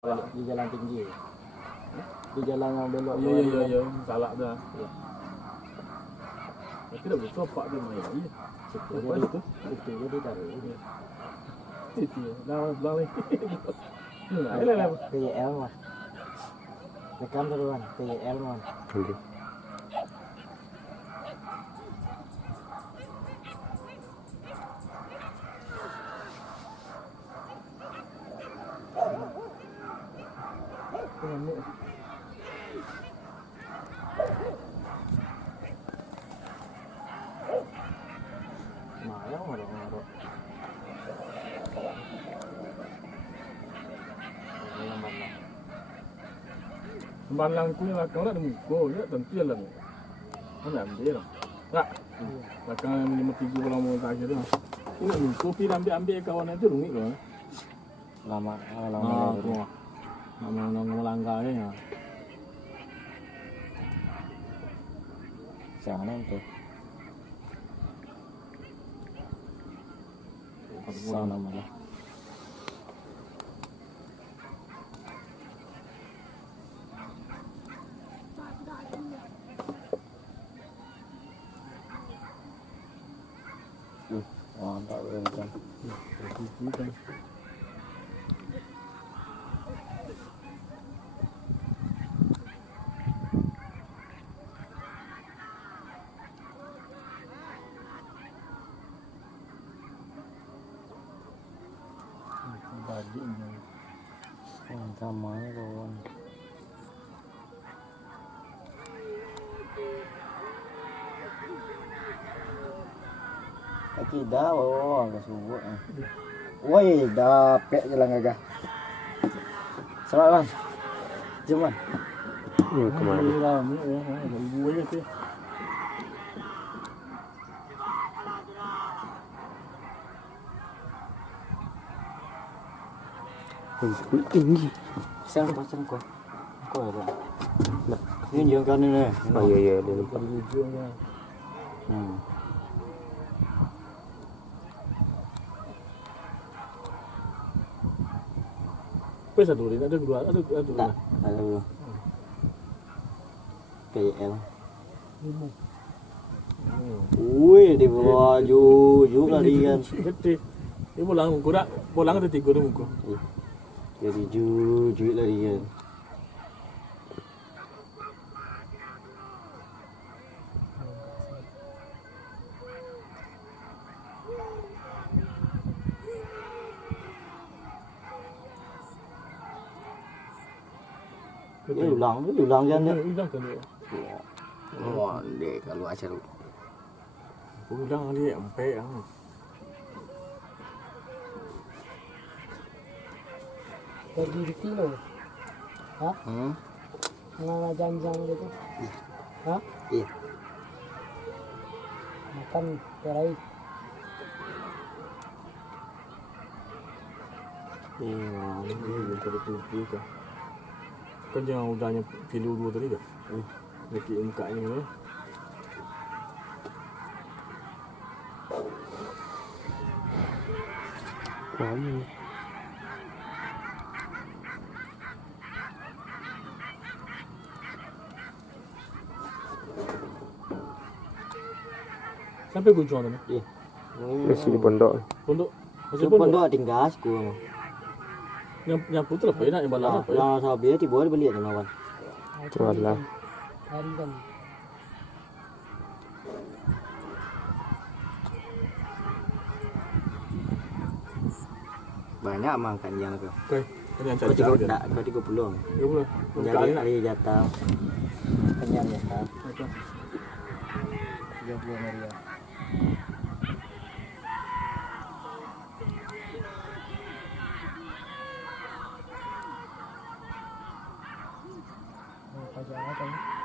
Di jalan tinggi. Di jalan yang belok. Iya, salah dah. Ya. Tapi dah betul pak dia main. Iya. Jadi itu jadi taruh. Itu. Dah belang ni. Nah, PYL mah. Rekam duluan, PYL mah. Oke. Sembalang ku yang kau nak demukul ya tentu lah. Mana ambil lah. Tak. Belakang 53 bulan mau tak kira. Ini demukul pi ambil kawan itu rumit loh. Lama melanggarnya. Sana tu. Sana malah. Mantap kan. Sama ya kawan. Tidak, agak subuh. Woi, dapet jalan gagah. Selamat, Cuman. Kemana? Tinggi. Sang kau. Kau ada. Ini yang kan ini. Oh iya dia lupa. Pesa dulu, ada dua. Tak, ada dulu. PL. Wih, di bawah jujur lari kan. Gede. Ini pulang ada 3 dah muka. Jadi jujur lari kan. Ulang jangan. Ulang kan dia. Oh, dek kalau acara. Ulang dia sampai ah. Jadi kilo. Hah? Nggak janjang gitu. Hah? Iya. Makan perai. Ini betul-betul kan. Kan jangan udahnya kilo 2 tadi kan? Lagi mukanya ni. Kami. Sampai ujung tu ni. Iya. Masih di pondok. Pondok. Masih pondok tinggal aku. Yang putra apa nak yang balang apa? Lah sabi ti boleh beli tu lawan. Walah. Hari kan. Banyak makan yang tu. Okey. Ini yang Kau cari. tak, kau 30. 30. Jadi hari jatah. Kenyang jatah. Okey. 30 Maria. Apa jalan kan?